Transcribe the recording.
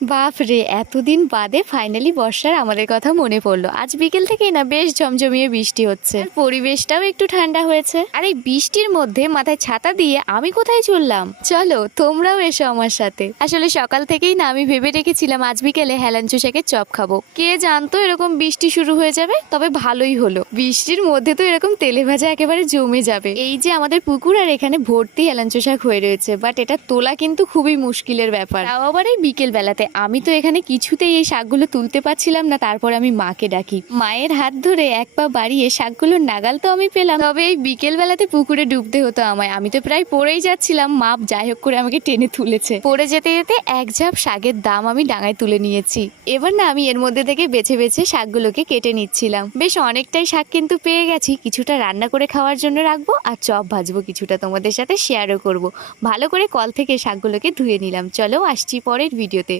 বাপরে, এতদিন বাদে ফাইনালি বর্ষার আমাদের কথা মনে পড়লো। আজ বিকেল থেকেই না বেশ জমজমিয়ে বৃষ্টি হচ্ছে, আর পরিবেশটাও একটু ঠান্ডা হয়েছে। আর এই বৃষ্টির মধ্যে মাথায় ছাতা দিয়ে আমি কোথায় চললাম? চলো তোমরাও এসো আমার সাথে। আসলে সকাল থেকেই না আমি ভেবে রেখেছিলাম আজ বিকেলে হেলাঞ্চু শাকের চপ খাবো। কে জানতো এরকম বৃষ্টি শুরু হয়ে যাবে, তবে ভালোই হলো। বৃষ্টির মধ্যে তো এরকম তেলে ভাজা একেবারে জমে যাবে। এই যে আমাদের পুকুর, আর এখানে ভর্তি হেলাঞ্চু শাক হয়ে রয়েছে, বাট এটা তোলা কিন্তু খুবই মুশকিলের ব্যাপার, তাও আবার এই বিকেল বেলাতে। আমি তো এখানে কিছুতেই এই শাকগুলো তুলতে পারছিলাম না। তারপর আমি মাকে ডাকি, মায়ের হাত ধরে এক পা বাড়িয়ে শাকগুলোর নাগাল তো আমি পেলাম। তবে এই বিকেল বেলাতে পুকুরে ডুবতে হতো আমায়। আমি তো প্রায় পড়েই যাচ্ছিলাম, মা যাই হোক করে আমাকে টেনে তুলেছে। পড়ে যেতে যেতে এক ঝাঁপ শাকের দাম আমি ডাঙায় তুলে নিয়েছি। এবার না আমি এর মধ্যে থেকে বেছে বেছে শাকগুলোকে কেটে নিচ্ছিলাম। বেশ অনেকটাই শাক কিন্তু পেয়ে গেছি। কিছুটা রান্না করে খাওয়ার জন্য রাখবো, আর চপ ভাজবো, কিছুটা তোমাদের সাথে শেয়ারও করব। ভালো করে কল থেকে শাকগুলোকে ধুয়ে নিলাম। চলো আসছি পরের ভিডিওতে।